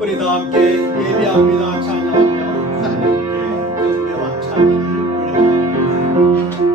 우리 다 함께 예배합니다. 찬양하며 하나님께 경배와 찬양을 올려드립니다.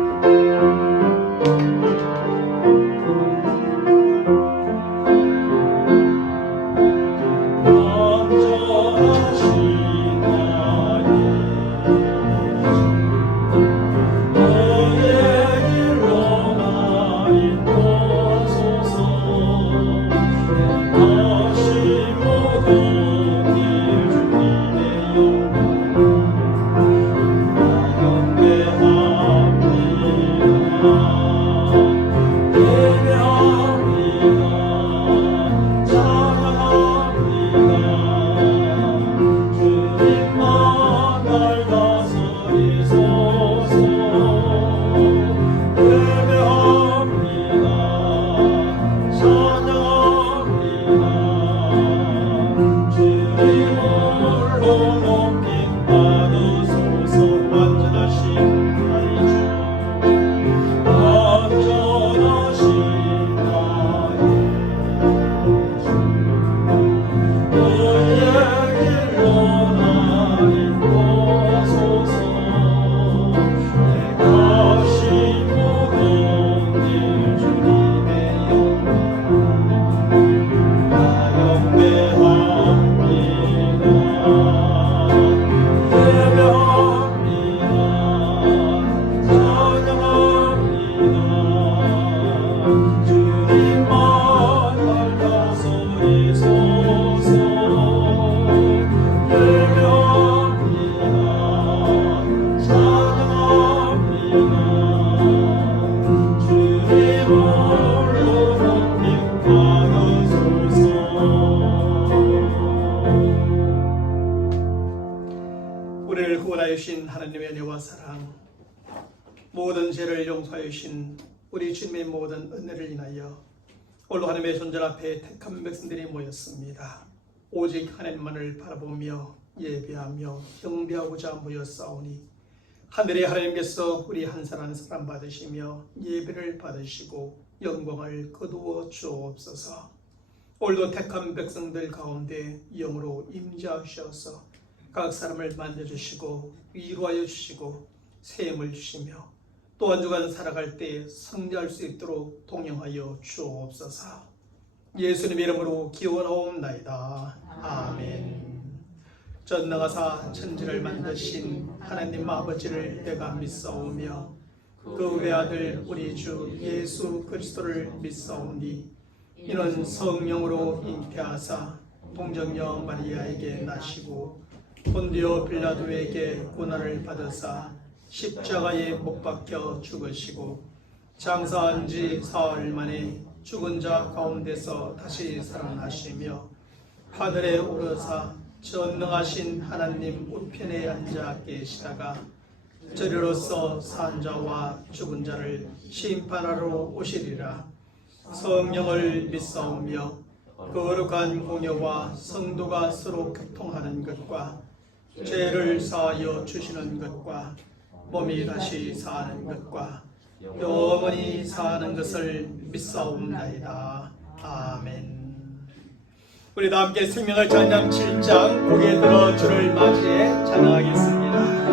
우리를 구원하여 주신 하나님의 은혜와 사랑, 모든 죄를 용서하여 주신 우리 주님의 모든 은혜를 인하여 홀로 하나님의 존재 앞에 택한 백성들이 모였습니다. 오직 하나님만을 바라보며 예배하며 경배하고자 모였사오니 하늘의 하나님께서 우리 한 사람 한 사람 받으시며 예배를 받으시고 영광을 거두어 주옵소서. 오늘도 택한 백성들 가운데 영으로 임재하셔서 각 사람을 만져주시고 위로하여 주시고 세임을 주시며 또 한 주간 살아갈 때 성장할 수 있도록 동행하여 주옵소서. 예수님 이름으로 기원하옵나이다. 아멘. 전능하사 천지를 만드신 하나님 아버지를 내가 믿사오며 그 외아들 우리 주 예수 그리스도를 믿사오니 이는 성령으로 잉태하사 동정녀 마리아에게 나시고 본디오 빌라도에게 고난을 받으사 십자가에 못 박혀 죽으시고 장사한 지 사흘 만에 죽은 자 가운데서 다시 살아나시며 하늘에 오르사 전능하신 하나님 우편에 앉아 계시다가 저리로서 산 자와 죽은 자를 심판하러 오시리라. 성령을 믿사오며 거룩한 공예와 성도가 서로 교통하는 것과 죄를 사하여 주시는 것과 몸이 다시 사는 것과 영원히 사는 것을 믿사옵나이다. 아멘. 우리 다 함께 생명을 찬양 7장 고개 들어 주를 맞이해 찬양하겠습니다.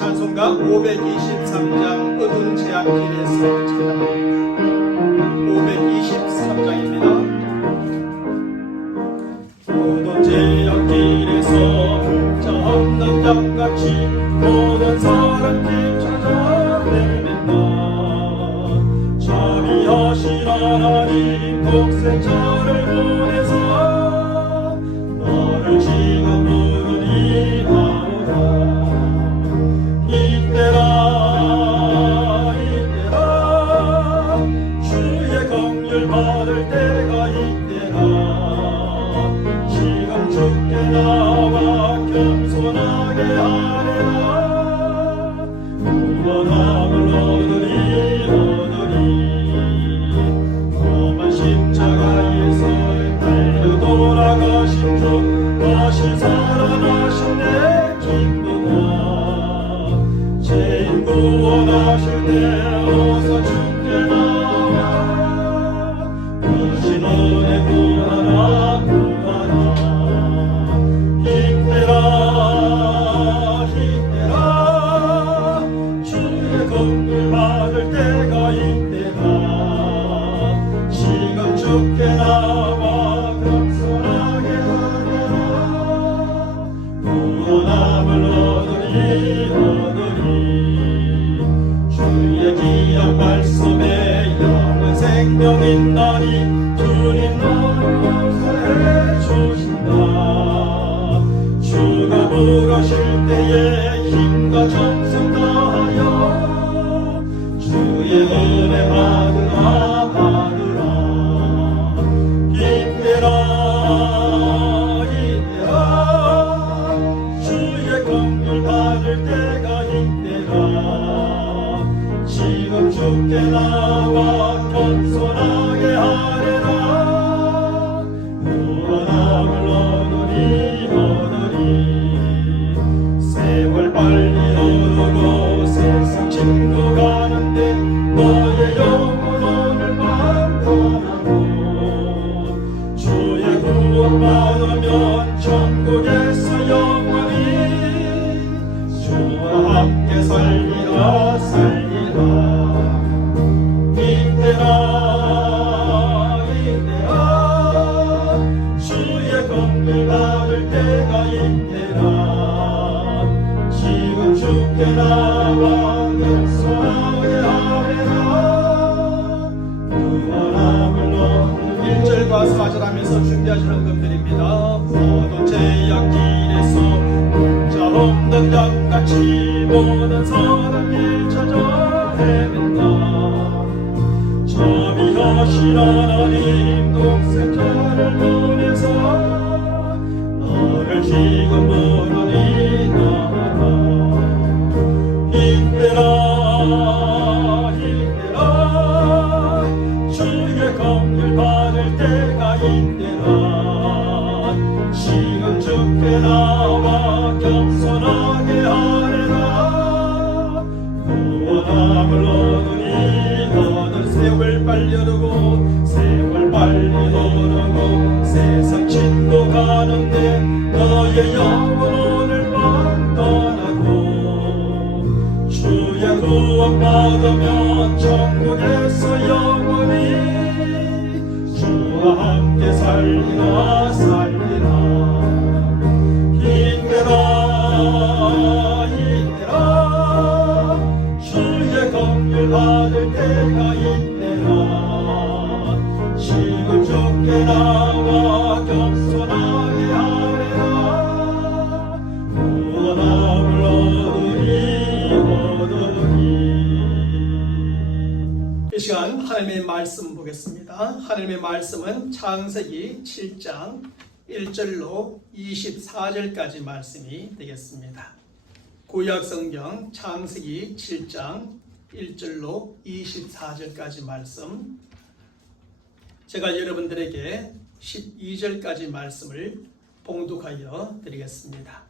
찬송가 523장 어두운 제약길에서 찬양합니다. 523장입니다. 어두운 제약길에서 자 없는 양같이 모든 사람들 찾아 헤맨다. 자비하신 하나님 독생자를 보내사 너를 지금 부르니 나오라. 이때라 주의 긍휼 받을 때가 이때라. 지금 주께 나와 겸손하게 하리라. 구원함을 얻으리 험한 십자가에서 달려 돌아가신 주 다시 살아나신 내 기쁨아. 죄인 구원하실 때 어서 주께 나와. 크신 은혜 구하라 구하라. 이때라 주의 긍휼 받을 때가 이때라. 지금 주께 나와 겸손하게 하라. 구원함을 얻으리 주의 기약 말씀에 영원 생명 있나니 주님 너를 용서해 주신다. 주가 부르실 때에 힘과 정성 다하여 주의 은혜 받으라 받으라. 이때라 주의 긍휼 받을 때가 이때라. 지금 주께 나와 겸손하게 하리라. 구원함을 얻으리 세월 빨리 흐르고 세상 친구 가는데 너의 영혼 오늘 밤 떠나고. 주의 구원 받으면 천국에서 영원히 주와 함께 살리라 살리라. 이때라 주의 긍휼 받을 때가 이때라. 지금 주께 나와 겸손하게 하리라. 구원함을 얻는 1절과 4절 하면서 준비하시는 것들입니다. 모든 제약길에서 자 없는 양같이 모든 사람을 찾아 헤맨다. 자비하신 하나님 독생자를 보내사 너를 지금 부르니 나아라. 이때라 주의 긍휼 받을 때가 이때라. 지금 주께 나와 겸손하게 하리라. 구원함을 얻으니 세월 빨리 흐르고 세월 빨리 흐르고 세상 친구 가는데 너의 영혼 오늘 밤 떠나고. 주의 구원 받으면 천국에서 영원히 주와 함께 살리라 살리라. 이때라 주의 긍휼 받을 때가 이때라. 지금 주께 나와 겸손하게 하리라. 구원함을 얻으리 이 시간 하나님의 말씀 보겠습니다. 하나님의 말씀은 창세기 7장 1절로 24절까지 말씀이 되겠습니다. 구약성경 창세기 7장 1절로 24절까지 말씀, 제가 여러분들에게 12절까지 말씀을 봉독하여 드리겠습니다.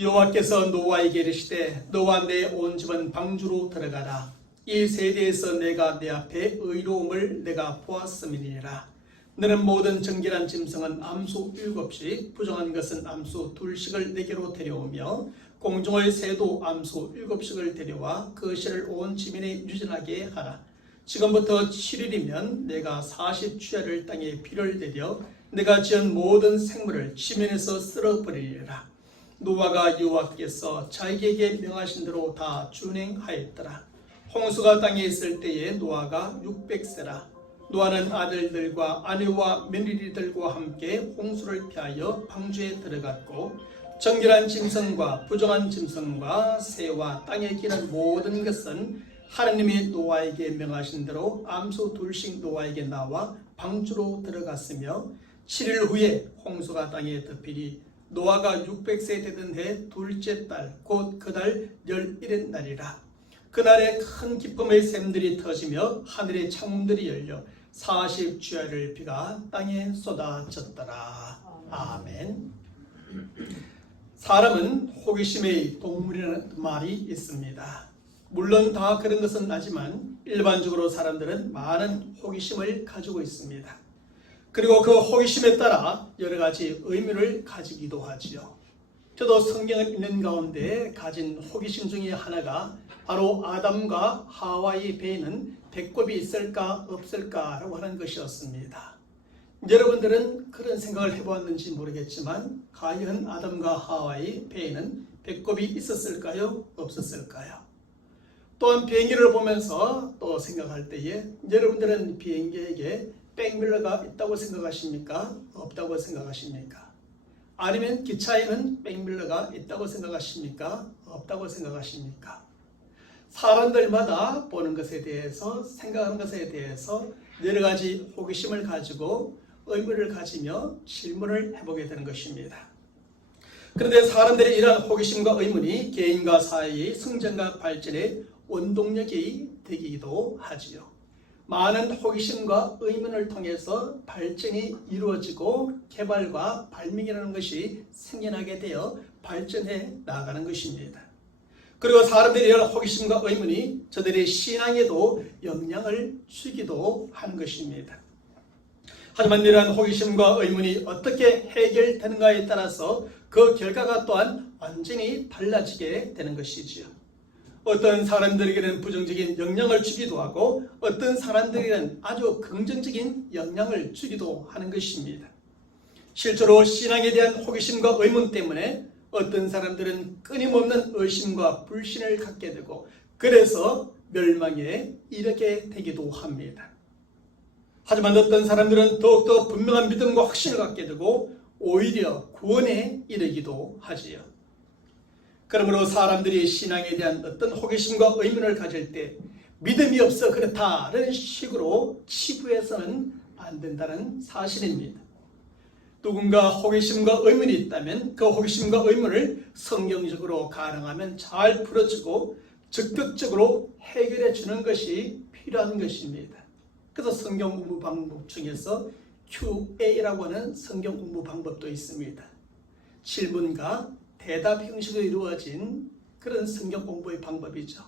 여호와께서 노아에게 이르시되 너와 내 온 집은 방주로 들어가라. 이 세대에서 내가 내 앞에 의로움을 내가 보았음이니라. 너는 모든 정결한 짐승은 암소 7씩 부정한 것은 암소 2씩을 내게로 데려오며 공중의 새도 암소 7씩을 데려와 그 실을 온 지면에 유전하게 하라. 지금부터 7일이면 내가 40주야를 땅에 비를 내려 내가 지은 모든 생물을 지면에서 쓸어버리리라. 노아가 여호와께서 자기에게 명하신 대로 다 준행하였더라. 홍수가 땅에 있을 때에 노아가 600세라. 노아는 아들들과 아내와 며느리들과 함께 홍수를 피하여 방주에 들어갔고 정결한 짐승과 부정한 짐승과 새와 땅에 기는 모든 것은 하나님이 노아에게 명하신 대로 암소 2씩 노아에게 나와 방주로 들어갔으며 7일 후에 홍수가 땅에 덮이니 노아가 600세 되던 해 둘째 달 곧 그 달 11일 날이라. 그날에 큰 기쁨의 샘들이 터지며 하늘의 창문들이 열려 40주야를 비가 땅에 쏟아졌더라. 아멘. 사람은 호기심의 동물이라는 말이 있습니다. 물론 다 그런 것은 아니지만 일반적으로 사람들은 많은 호기심을 가지고 있습니다. 그리고 그 호기심에 따라 여러 가지 의미를 가지기도 하지요. 저도 성경을 읽는 가운데 가진 호기심 중에 하나가 바로 아담과 하와의 배에는 배꼽이 있을까 없을까라고 하는 것이었습니다. 여러분들은 그런 생각을 해보았는지 모르겠지만 과연 아담과 하와의 배에는 배꼽이 있었을까요? 없었을까요? 또한 비행기를 보면서 또 생각할 때에 여러분들은 비행기에게 백밀러가 있다고 생각하십니까? 없다고 생각하십니까? 아니면 기차에는 백밀러가 있다고 생각하십니까? 없다고 생각하십니까? 사람들마다 보는 것에 대해서 생각하는 것에 대해서 여러 가지 호기심을 가지고 의문을 가지며 질문을 해보게 되는 것입니다. 그런데 사람들의 이러한 호기심과 의문이 개인과 사회의 성장과 발전에 원동력이 되기도 하지요. 많은 호기심과 의문을 통해서 발전이 이루어지고 개발과 발명이라는 것이 생겨나게 되어 발전해 나가는 것입니다. 그리고 사람들이 이런 호기심과 의문이 저들의 신앙에도 영향을 주기도 하는 것입니다. 하지만 이러한 호기심과 의문이 어떻게 해결되는가에 따라서 그 결과가 또한 완전히 달라지게 되는 것이지요. 어떤 사람들에게는 부정적인 영향을 주기도 하고 어떤 사람들에게는 아주 긍정적인 영향을 주기도 하는 것입니다. 실제로 신앙에 대한 호기심과 의문 때문에 어떤 사람들은 끊임없는 의심과 불신을 갖게 되고 그래서 멸망에 이르게 되기도 합니다. 하지만 어떤 사람들은 더욱더 분명한 믿음과 확신을 갖게 되고 오히려 구원에 이르기도 하지요. 그러므로 사람들이 신앙에 대한 어떤 호기심과 의문을 가질 때 믿음이 없어 그렇다는 식으로 치부해서는 안 된다는 사실입니다. 누군가 호기심과 의문이 있다면 그 호기심과 의문을 성경적으로 가능하면 잘 풀어주고 적극적으로 해결해 주는 것이 필요한 것입니다. 그래서 성경 공부 방법 중에서 QA라고 하는 성경 공부 방법도 있습니다. 질문과 대답 형식으로 이루어진 그런 성경 공부의 방법이죠.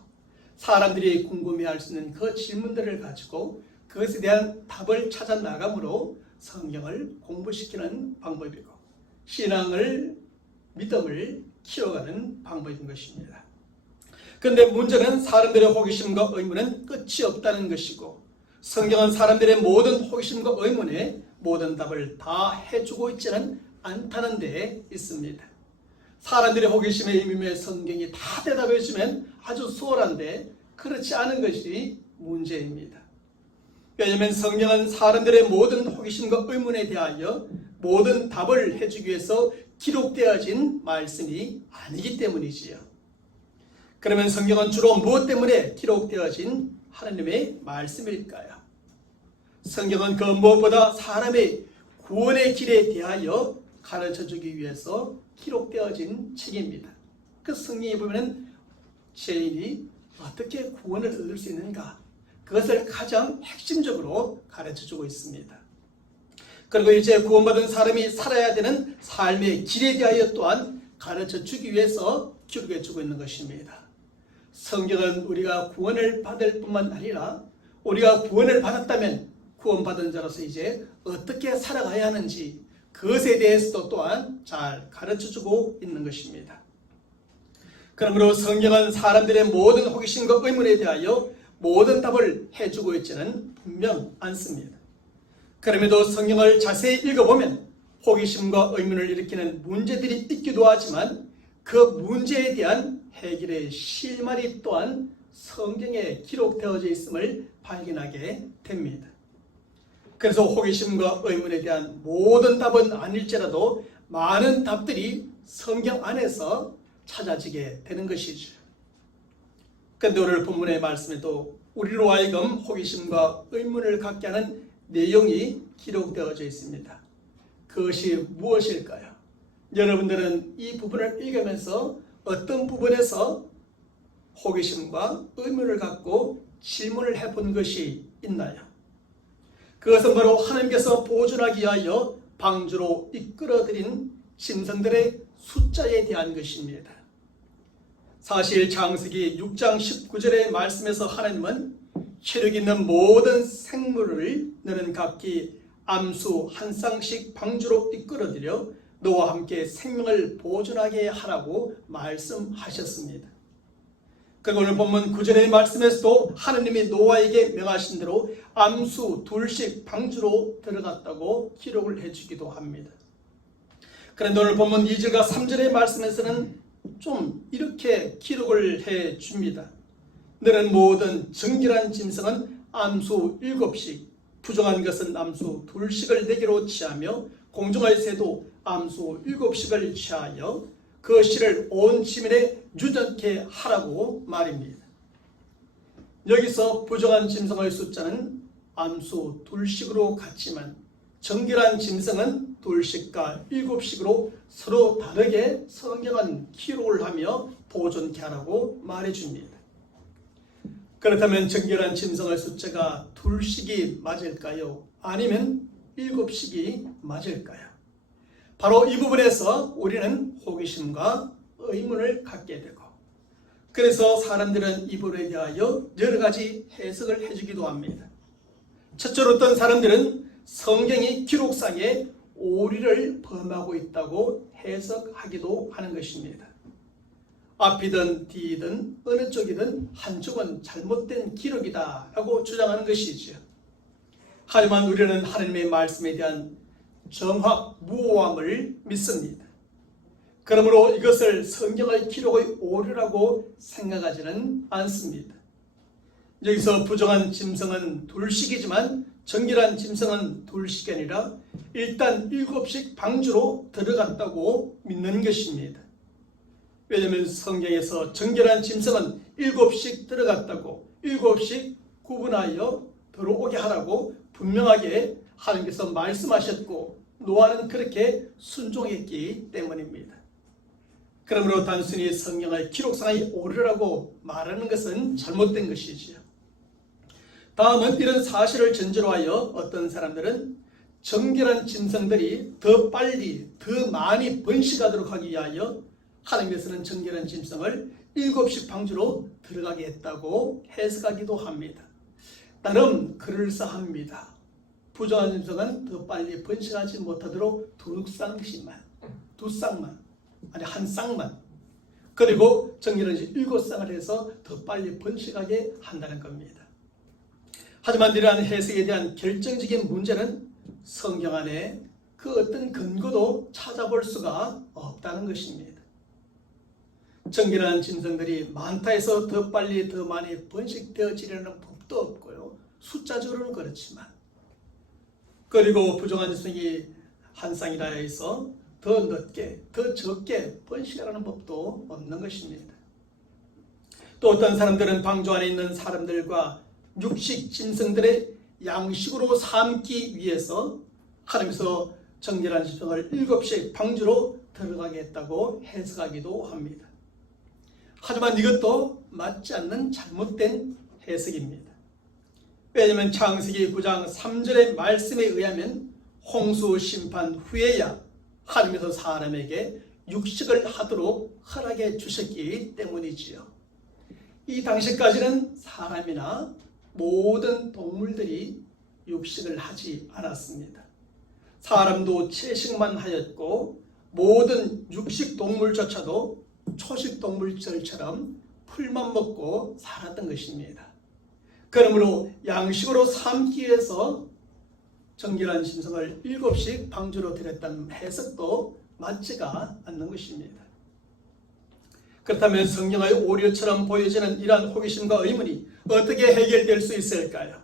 사람들이 궁금해할 수 있는 그 질문들을 가지고 그것에 대한 답을 찾아 나감으로 성경을 공부시키는 방법이고 신앙을 믿음을 키워가는 방법인 것입니다. 그런데 문제는 사람들의 호기심과 의문은 끝이 없다는 것이고 성경은 사람들의 모든 호기심과 의문에 모든 답을 다 해주고 있지는 않다는 데에 있습니다. 사람들의 호기심에 임임에 성경이 다 대답해주면 아주 수월한데 그렇지 않은 것이 문제입니다. 왜냐하면 성경은 사람들의 모든 호기심과 의문에 대하여 모든 답을 해주기 위해서 기록되어진 말씀이 아니기 때문이지요. 그러면 성경은 주로 무엇 때문에 기록되어진 하나님의 말씀일까요? 성경은 그 무엇보다 사람의 구원의 길에 대하여 가르쳐주기 위해서 기록되어진 책입니다. 그 성경에 보면 죄인이 어떻게 구원을 얻을 수 있는가 그것을 가장 핵심적으로 가르쳐주고 있습니다. 그리고 이제 구원받은 사람이 살아야 되는 삶의 길에 대하여 또한 가르쳐주기 위해서 기록해주고 있는 것입니다. 성경은 우리가 구원을 받을 뿐만 아니라 우리가 구원을 받았다면 구원받은 자로서 이제 어떻게 살아가야 하는지 그것에 대해서도 또한 잘 가르쳐주고 있는 것입니다. 그러므로 성경은 사람들의 모든 호기심과 의문에 대하여 모든 답을 해주고 있지는 분명 않습니다. 그럼에도 성경을 자세히 읽어보면 호기심과 의문을 일으키는 문제들이 있기도 하지만 그 문제에 대한 해결의 실마리 또한 성경에 기록되어져 있음을 발견하게 됩니다. 그래서 호기심과 의문에 대한 모든 답은 아닐지라도 많은 답들이 성경 안에서 찾아지게 되는 것이죠. 그런데 오늘 본문의 말씀에도 우리로 하여금 호기심과 의문을 갖게 하는 내용이 기록되어져 있습니다. 그것이 무엇일까요? 여러분들은 이 부분을 읽으면서 어떤 부분에서 호기심과 의문을 갖고 질문을 해본 것이 있나요? 그것은 바로 하나님께서 보존하기 위하여 방주로 이끌어들인 짐승들의 숫자에 대한 것입니다. 사실 창세기 6장 19절의 말씀에서 하나님은 체력 있는 모든 생물을 너는 각기 암수 한 쌍씩 방주로 이끌어들여 너와 함께 생명을 보존하게 하라고 말씀하셨습니다. 그리고 오늘 본문 9절의 말씀에서도 하나님이 노아에게 명하신 대로 암수 둘씩 방주로 들어갔다고 기록을 해주기도 합니다. 그런데 오늘 본문 2절과 3절의 말씀에서는 좀 이렇게 기록을 해줍니다. 너는 모든 정결한 짐승은 암수 7씩, 부정한 것은 암수 2씩을 내게로 취하며 공중의 새도 암수 7씩을 취하여 그 씨를 온 지면에 유전케 하라고 말입니다. 여기서 부정한 짐승의 숫자는 암수 2씩으로 같지만 정결한 짐승은 2씩과 7씩으로 서로 다르게 성경은 기록을 하며 보존케 하라고 말해줍니다. 그렇다면 정결한 짐승의 숫자가 2씩이 맞을까요? 아니면 7씩이 맞을까요? 바로 이 부분에서 우리는 호기심과 의문을 갖게 되고, 그래서 사람들은 이 부분에 대하여 여러 가지 해석을 해주기도 합니다. 첫째로 어떤 사람들은 성경이 기록상에 오리를 범하고 있다고 해석하기도 하는 것입니다. 앞이든 뒤이든 어느 쪽이든 한쪽은 잘못된 기록이다 라고 주장하는 것이지요. 하지만 우리는 하나님의 말씀에 대한 정확무오함을 믿습니다. 그러므로 이것을 성경의 기록의 오류라고 생각하지는 않습니다. 여기서 부정한 짐승은 2씩이지만 정결한 짐승은 2씩이 아니라 일단 7씩 방주로 들어갔다고 믿는 것입니다. 왜냐하면 성경에서 정결한 짐승은 7씩 들어갔다고 7씩 구분하여 들어오게 하라고 분명하게 하나님께서 말씀하셨고 노아는 그렇게 순종했기 때문입니다. 그러므로 단순히 성경의 기록상의 오류라고 말하는 것은 잘못된 것이지요. 다음은 이런 사실을 전제로 하여 어떤 사람들은 정결한 짐승들이 더 빨리 더 많이 번식하도록 하기 위하여 하나님께서는 정결한 짐승을 7씩 방주로 들어가게 했다고 해석하기도 합니다. 나름 그럴싸합니다. 부정한 짐승은 더 빨리 번식하지 못하도록 두 쌍만, 아니 한 쌍만, 그리고 정결한 짐 7쌍을 해서 더 빨리 번식하게 한다는 겁니다. 하지만 이러한 해석에 대한 결정적인 문제는 성경 안에 그 어떤 근거도 찾아볼 수가 없다는 것입니다. 정결한 짐승들이 많다 해서 더 빨리 더 많이 번식되어지려는 법도 없고요. 숫자적으로는 그렇지만, 그리고 부정한 짐승이 한 쌍이라 해서 더 늦게 더 적게 번식하라는 법도 없는 것입니다. 또 어떤 사람들은 방주 안에 있는 사람들과 육식 짐승들의 양식으로 삼기 위해서 하나님께서 정결한 짐승을 7씩 방주로 들어가게 했다고 해석하기도 합니다. 하지만 이것도 맞지 않는 잘못된 해석입니다. 왜냐하면 창세기 9장 3절의 말씀에 의하면 홍수 심판 후에야 하나님께서 사람에게 육식을 하도록 허락해 주셨기 때문이지요. 이 당시까지는 사람이나 모든 동물들이 육식을 하지 않았습니다. 사람도 채식만 하였고 모든 육식 동물조차도 초식 동물들처럼 풀만 먹고 살았던 것입니다. 그러므로 양식으로 삼기 위해서 정결한 짐승을 7씩 방주로 드렸다는 해석도 맞지가 않는 것입니다. 그렇다면 성경의 오류처럼 보여지는 이러한 호기심과 의문이 어떻게 해결될 수 있을까요?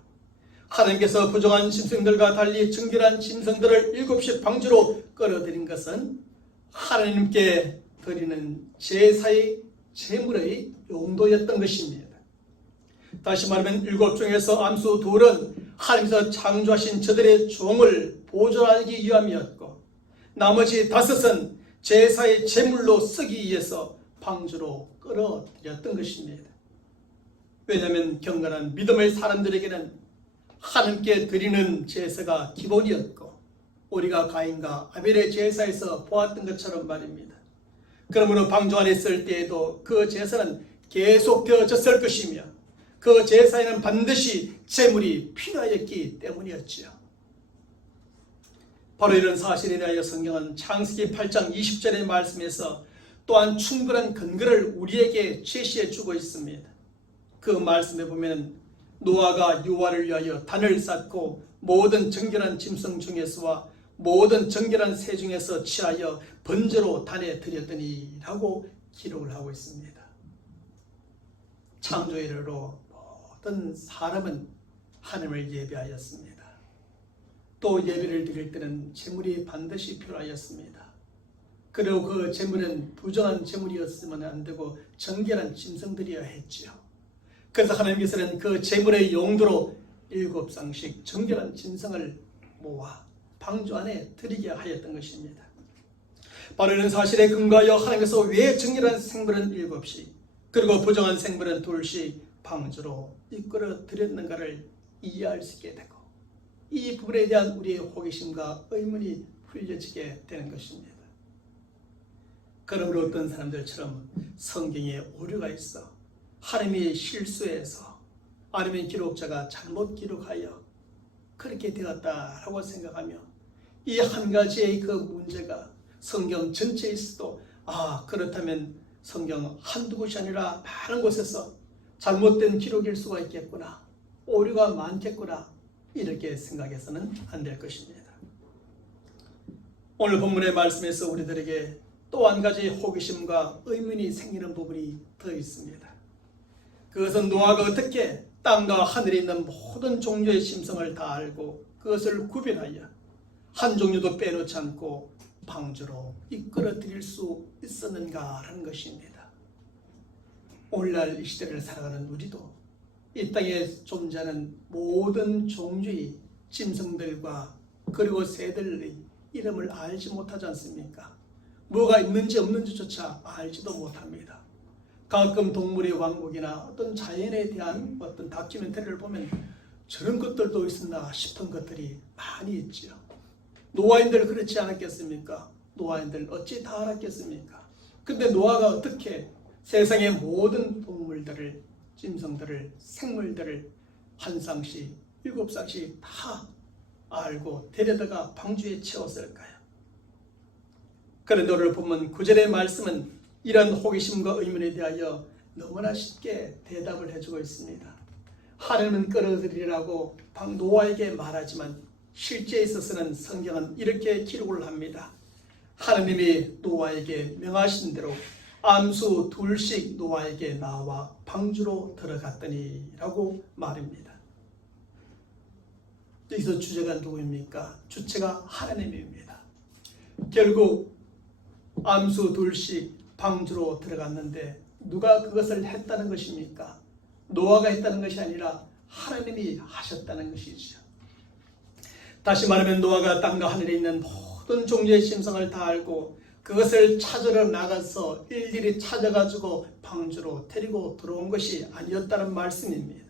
하나님께서 부정한 짐승들과 달리 정결한 짐승들을 7씩 방주로 끌어들인 것은 하나님께 드리는 제사의 제물의 용도였던 것입니다. 다시 말하면 7 중에서 암수 2은 하나님께서 창조하신 저들의 종을 보존하기 위함이었고, 나머지 5은 제사의 제물로 쓰기 위해서 방주로 끌어들였던 것입니다. 왜냐하면 경건한 믿음의 사람들에게는 하나님께 드리는 제사가 기본이었고, 우리가 가인과 아벨의 제사에서 보았던 것처럼 말입니다. 그러므로 방주 안에 있을 때에도 그 제사는 계속되어졌을 것이며 그 제사에는 반드시 제물이 필요하였기 때문이었지요. 바로 이런 사실에 대하여 성경은 창세기 8장 20절의 말씀에서 또한 충분한 근거를 우리에게 제시해 주고 있습니다. 그 말씀에 보면 노아가 여호와를 위하여 단을 쌓고 모든 정결한 짐승 중에서와 모든 정결한 새 중에서 취하여 번제로 단에 드렸더니 라고 기록을 하고 있습니다. 창조 이래로 모든 사람은 하나님을 예배하였습니다. 또 예배를 드릴 때는 제물이 반드시 필요하였습니다. 그리고 그 제물은 부정한 제물이었으면 안 되고 정결한 짐승들이어야 했지요. 그래서 하나님께서는 그 제물의 용도로 7쌍씩 정결한 짐승을 모아 방주 안에 드리게 하였던 것입니다. 바로 이런 사실에 근거하여 하나님께서 왜 정결한 생물은 7씩 그리고 부정한 생물은 2씩 방주로 이끌어 드렸는가를 이해할 수 있게 되고, 이 부분에 대한 우리의 호기심과 의문이 풀려지게 되는 것입니다. 그러므로 어떤 사람들처럼 성경에 오류가 있어 하나님이 실수해서 아니면 기록자가 잘못 기록하여 그렇게 되었다라고 생각하며 이 한 가지의 그 문제가 성경 전체에 있어도 그렇다면 성경 한두 곳이 아니라 많은 곳에서 잘못된 기록일 수가 있겠구나, 오류가 많겠구나, 이렇게 생각해서는 안 될 것입니다. 오늘 본문의 말씀에서 우리들에게 또 한 가지 호기심과 의문이 생기는 부분이 더 있습니다. 그것은 노아가 어떻게 땅과 하늘에 있는 모든 종류의 짐승을 다 알고 그것을 구별하여 한 종류도 빼놓지 않고 방주로 이끌어 드릴 수 있었는가라는 것입니다. 오늘날 이 시대를 살아가는 우리도 이 땅에 존재하는 모든 종류의 짐승들과 그리고 새들의 이름을 알지 못하지 않습니까? 뭐가 있는지 없는지조차 알지도 못합니다. 가끔 동물의 왕국이나 어떤 자연에 대한 어떤 다큐멘터리를 보면 저런 것들도 있었나 싶은 것들이 많이 있지요. 노아인들 그렇지 않았겠습니까? 노아인들 어찌 다 알았겠습니까? 근데 노아가 어떻게 세상의 모든 동물들을, 짐승들을, 생물들을 한 쌍씩, 7쌍씩 다 알고 데려다가 방주에 채웠을까요? 그런데 오늘 본문 9절의 말씀은 이런 호기심과 의문에 대하여 너무나 쉽게 대답을 해주고 있습니다. 하나님은 끌어들이라고 노아에게 말하지만 실제에 있어서는 성경은 이렇게 기록을 합니다. 하나님이 노아에게 명하신 대로 암수 2씩 노아에게 나와 방주로 들어갔더니 라고 말입니다. 여기서 주제가 누구입니까? 주체가 하나님입니다. 결국 암수 2씩 방주로 들어갔는데 누가 그것을 했다는 것입니까? 노아가 했다는 것이 아니라 하나님이 하셨다는 것이죠. 다시 말하면 노아가 땅과 하늘에 있는 모든 종류의 짐승을 다 알고 그것을 찾으러 나가서 일일이 찾아가지고 방주로 데리고 들어온 것이 아니었다는 말씀입니다.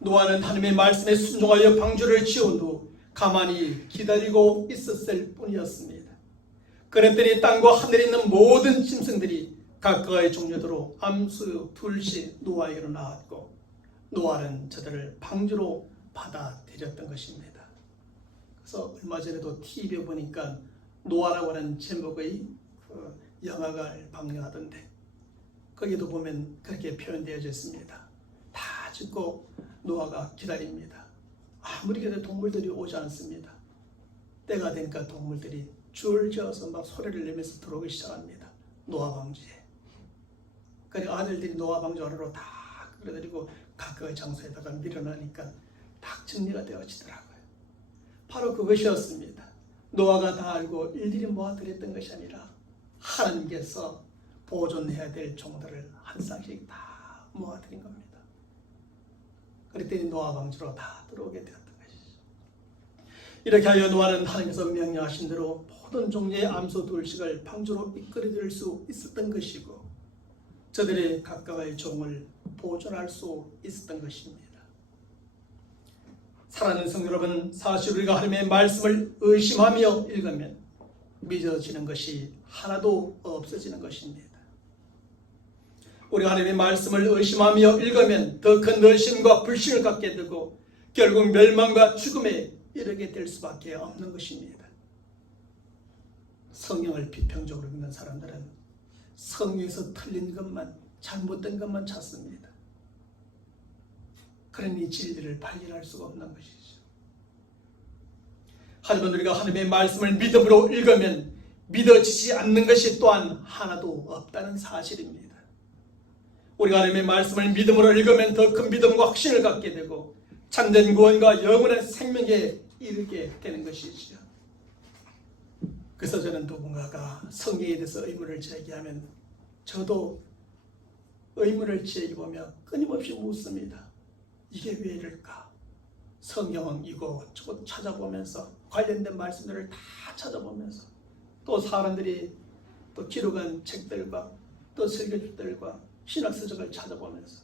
노아는 하나님의 말씀에 순종하여 방주를 지은 후 가만히 기다리고 있었을 뿐이었습니다. 그랬더니 땅과 하늘에 있는 모든 짐승들이 각각의 종류대로 암수 2씩 노아에게로 나왔고 노아는 저들을 방주로 받아들였던 것입니다. 그래서 얼마 전에도 TV에 보니까 노아라고 하는 제목의 영화를 방영하던데 거기도 보면 그렇게 표현되어져 있습니다. 다 짓고 노아가 기다립니다. 아무리 그래도 동물들이 오지 않습니다. 때가 되니까 동물들이 줄 지어서 막 소리를 내면서 들어오기 시작합니다. 노아 방주에. 그러니까 아들들이 노아 방주 안으로 다 끌어들이고 각각의 장소에다가 밀어넣으니까 딱 정리가 되어지더라고요. 바로 그것이었습니다. 노아가 다 알고 일일이 모아드렸던 것이 아니라 하나님께서 보존해야 될 종들을 한 쌍씩 다 모아드린 겁니다. 그랬더니 노아 방주로 다 들어오게 되었던 것이죠. 이렇게 하여 노아는 하나님께서 명령하신 대로 모든 종류의 암소 둘씩을 방주로 이끌어들일 수 있었던 것이고 저들의 각각의 종을 보존할 수 있었던 것입니다. 사랑하는 성도 여러분, 사실 우리가 하나님의 말씀을 의심하며 읽으면 믿어지는 것이 하나도 없어지는 것입니다. 우리가 하나님의 말씀을 의심하며 읽으면 더 큰 의심과 불신을 갖게 되고 결국 멸망과 죽음에 이르게 될 수밖에 없는 것입니다. 성경을 비평적으로 읽는 사람들은 성경에서 틀린 것만, 잘못된 것만 찾습니다. 그러니 진리를 발견할 수가 없는 것이죠. 하지만 우리가 하나님의 말씀을 믿음으로 읽으면 믿어지지 않는 것이 또한 하나도 없다는 사실입니다. 우리가 하나님의 말씀을 믿음으로 읽으면 더 큰 믿음과 확신을 갖게 되고 참된 구원과 영원한 생명에 이르게 되는 것이죠. 그래서 저는 누군가가 성경에 대해서 의문을 제기하면 저도 의문을 제기하며 끊임없이 묻습니다. 이게 왜 이럴까? 성경은 이곳저곳 찾아보면서 관련된 말씀들을 다 찾아보면서 또 사람들이 또 기록한 책들과 또 설교집들과 신학서적을 찾아보면서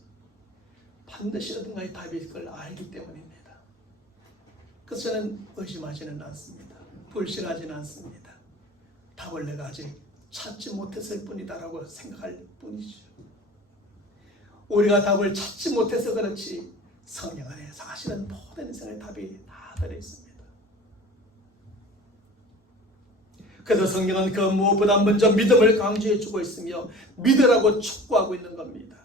반드시 어딘가에 답이 있을 걸 알기 때문입니다. 그래서 저는 의심하지는 않습니다. 불신하지는 않습니다. 답을 내가 아직 찾지 못했을 뿐이다라고 생각할 뿐이죠. 우리가 답을 찾지 못해서 그렇지 성경 안에 사실은 모든 인생의 답이 다 들어있습니다. 그래서 성경은 그 무엇보다 먼저 믿음을 강조해 주고 있으며 믿으라고 촉구하고 있는 겁니다.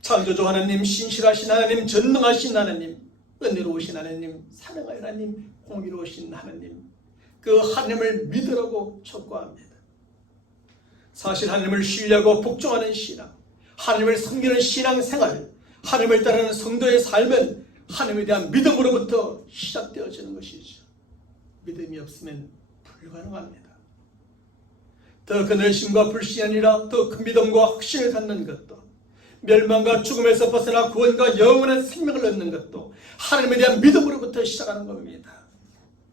창조주 하나님, 신실하신 하나님, 전능하신 하나님, 은혜로우신 하나님, 사랑의 하나님, 공의로우신 하나님, 그 하나님을 믿으라고 촉구합니다. 사실 하나님을 신뢰하고 복종하는 신앙, 하나님을 섬기는 신앙생활, 하나님을 따르는 성도의 삶은 하나님에 대한 믿음으로부터 시작되어지는 것이죠. 믿음이 없으면 불가능합니다. 더 큰 의심과 불신이 아니라 더 큰 믿음과 확신을 갖는 것도, 멸망과 죽음에서 벗어나 구원과 영원한 생명을 얻는 것도 하나님에 대한 믿음으로부터 시작하는 겁니다.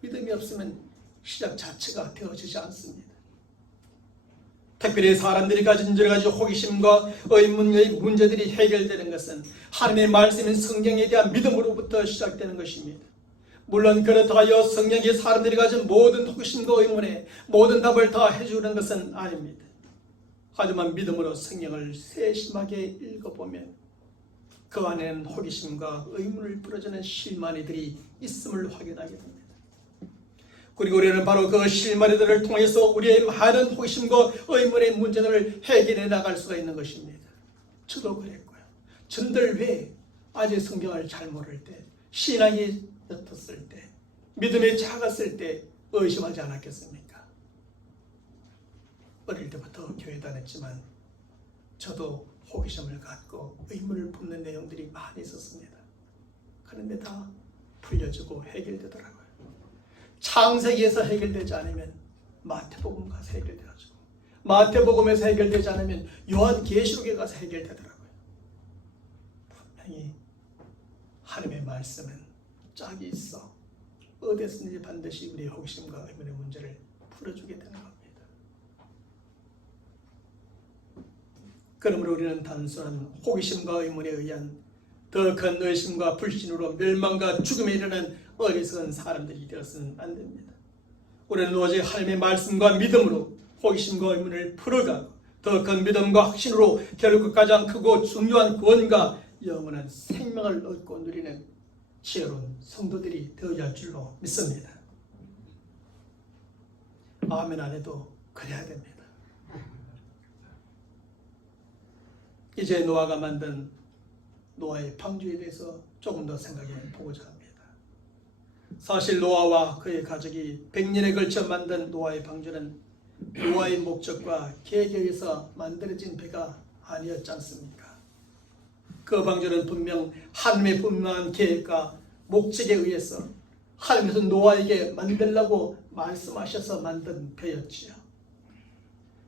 믿음이 없으면 시작 자체가 되어지지 않습니다. 특별히 사람들이 가진 여러 가지 호기심과 의문의 문제들이 해결되는 것은 하나님의 말씀인 성경에 대한 믿음으로부터 시작되는 것입니다. 물론 그렇다 하여 성경이 사람들이 가진 모든 호기심과 의문에 모든 답을 다 해주는 것은 아닙니다. 하지만 믿음으로 성경을 세심하게 읽어보면 그 안에는 호기심과 의문을 불어주는 실마리들이 있음을 확인하게 됩니다. 그리고 우리는 바로 그 실마리들을 통해서 우리의 많은 호기심과 의문의 문제들을 해결해 나갈 수가 있는 것입니다. 저도 그랬고요. 전들 왜 아직 성경을 잘 모를 때, 신앙이 옅었을 때, 믿음이 작았을 때 의심하지 않았겠습니까? 어릴 때부터 교회 다녔지만 저도 호기심을 갖고 의문을 품는 내용들이 많이 있었습니다. 그런데 다 풀려지고 해결되더라고요. 창세기에서 해결되지 않으면 마태복음 가서 해결되어지고, 마태복음에서 해결되지 않으면 요한계시록에 가서 해결되더라고요. 분명히 하나님의 말씀은 짝이 있어 어디서든지 반드시 우리의 호기심과 의문의 문제를 풀어주게 되는 겁니다. 그러므로 우리는 단순한 호기심과 의문에 의한 더 큰 의심과 불신으로 멸망과 죽음에 이르는 어리석은 사람들이 되어서는 안 됩니다. 우리는 오직 하나님의 말씀과 믿음으로 호기심과 의문을 풀어가고 더 큰 믿음과 확신으로 결국 가장 크고 중요한 구원과 영원한 생명을 얻고 누리는 지혜로운 성도들이 되어야 할 줄로 믿습니다. 아멘 안 해도 그래야 됩니다. 이제 노아가 만든 노아의 방주에 대해서 조금 더 생각해 보고자 합니다. 사실 노아와 그의 가족이 100년에 걸쳐 만든 노아의 방주는 노아의 목적과 계획에 의해서 만들어진 배가 아니었지 않습니까? 그 방주는 분명 하나님의 분명한 계획과 목적에 의해서 하나님께서 노아에게 만들라고 말씀하셔서 만든 배였지요.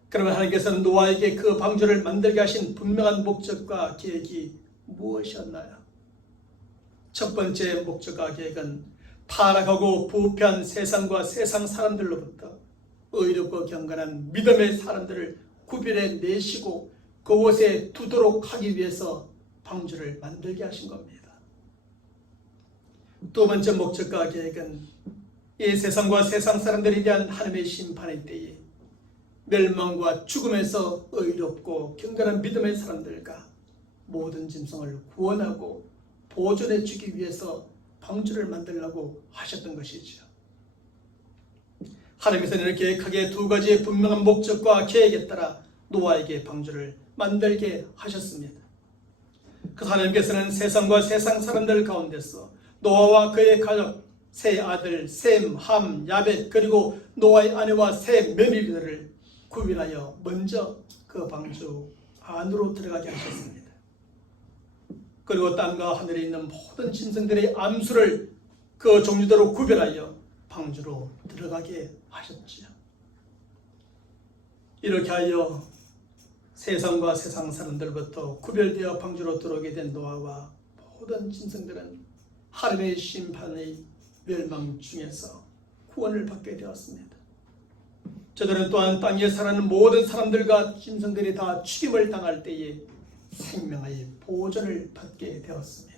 그러면 하나님께서는 노아에게 그 방주를 만들게 하신 분명한 목적과 계획이 무엇이었나요? 첫 번째 목적과 계획은 타락하고 부패한 세상과 세상 사람들로부터 의롭고 경건한 믿음의 사람들을 구별해 내시고 그곳에 두도록 하기 위해서 방주를 만들게 하신 겁니다. 두 번째 목적과 계획은 이 세상과 세상 사람들에 대한 하나님의 심판의 때에 멸망과 죽음에서 의롭고 경건한 믿음의 사람들과 모든 짐승을 구원하고 보존해 주기 위해서 방주를 만들려고 하셨던 것이죠. 하나님께서는 이렇게 크게 두 가지의 분명한 목적과 계획에 따라 노아에게 방주를 만들게 하셨습니다. 그 하나님께서는 세상과 세상 사람들 가운데서 노아와 그의 가족, 세 아들 셈, 함, 야벳 그리고 노아의 아내와 세 며느리들을 구별하여 먼저 그 방주 안으로 들어가게 하셨습니다. 그리고 땅과 하늘에 있는 모든 짐승들의 암수를 그 종류대로 구별하여 방주로 들어가게 하셨지요. 이렇게 하여 세상과 세상 사람들부터 구별되어 방주로 들어오게 된 노아와 모든 짐승들은 하나님의 심판의 멸망 중에서 구원을 받게 되었습니다. 저들은 또한 땅에 사는 모든 사람들과 짐승들이 다 죽임을 당할 때에 생명의 보존을 받게 되었습니다.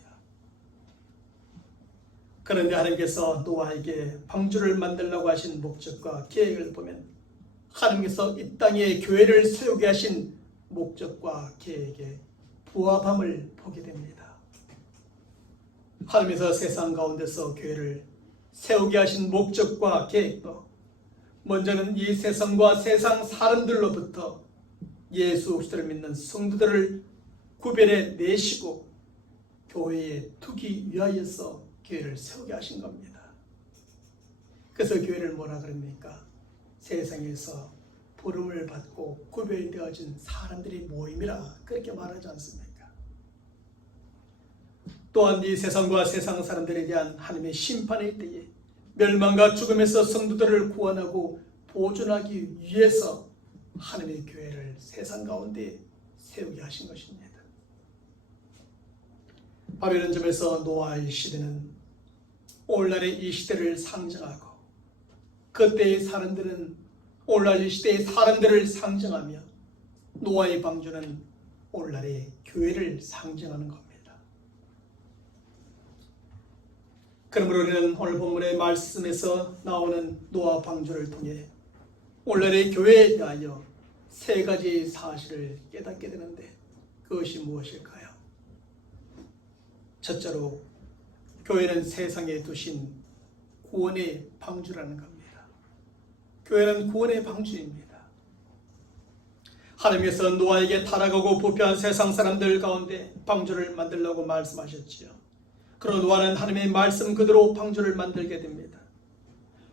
그런데 하나님께서 노아에게 방주를 만들려고 하신 목적과 계획을 보면 하나님께서 이 땅에 교회를 세우게 하신 목적과 계획에 부합함을 보게 됩니다. 하나님께서 세상 가운데서 교회를 세우게 하신 목적과 계획도 먼저는 이 세상과 세상 사람들로부터 예수 그리스도를 믿는 성도들을 구별해 내시고 교회에 두기 위하여서 교회를 세우게 하신 겁니다. 그래서 교회를 뭐라 그럽니까? 세상에서 부름을 받고 구별되어진 사람들의 모임이라 그렇게 말하지 않습니까? 또한 이 세상과 세상 사람들에 대한 하나님의 심판의 때에 멸망과 죽음에서 성도들을 구원하고 보존하기 위해서 하나님의 교회를 세상 가운데 세우게 하신 것입니다. 바로 이런 점에서 노아의 시대는 오늘날의 이 시대를 상징하고 그때의 사람들은 오늘날 이 시대의 사람들을 상징하며 노아의 방주는 오늘날의 교회를 상징하는 겁니다. 그러므로 우리는 오늘 본문의 말씀에서 나오는 노아 방주를 통해 오늘날의 교회에 대하여 세 가지 사실을 깨닫게 되는데 그것이 무엇일까요? 첫째로 교회는 세상에 두신 구원의 방주라는 겁니다. 교회는 구원의 방주입니다. 하나님께서 노아에게 타락하고 부패한 세상 사람들 가운데 방주를 만들라고 말씀하셨지요. 그러나 노아는 하나님의 말씀 그대로 방주를 만들게 됩니다.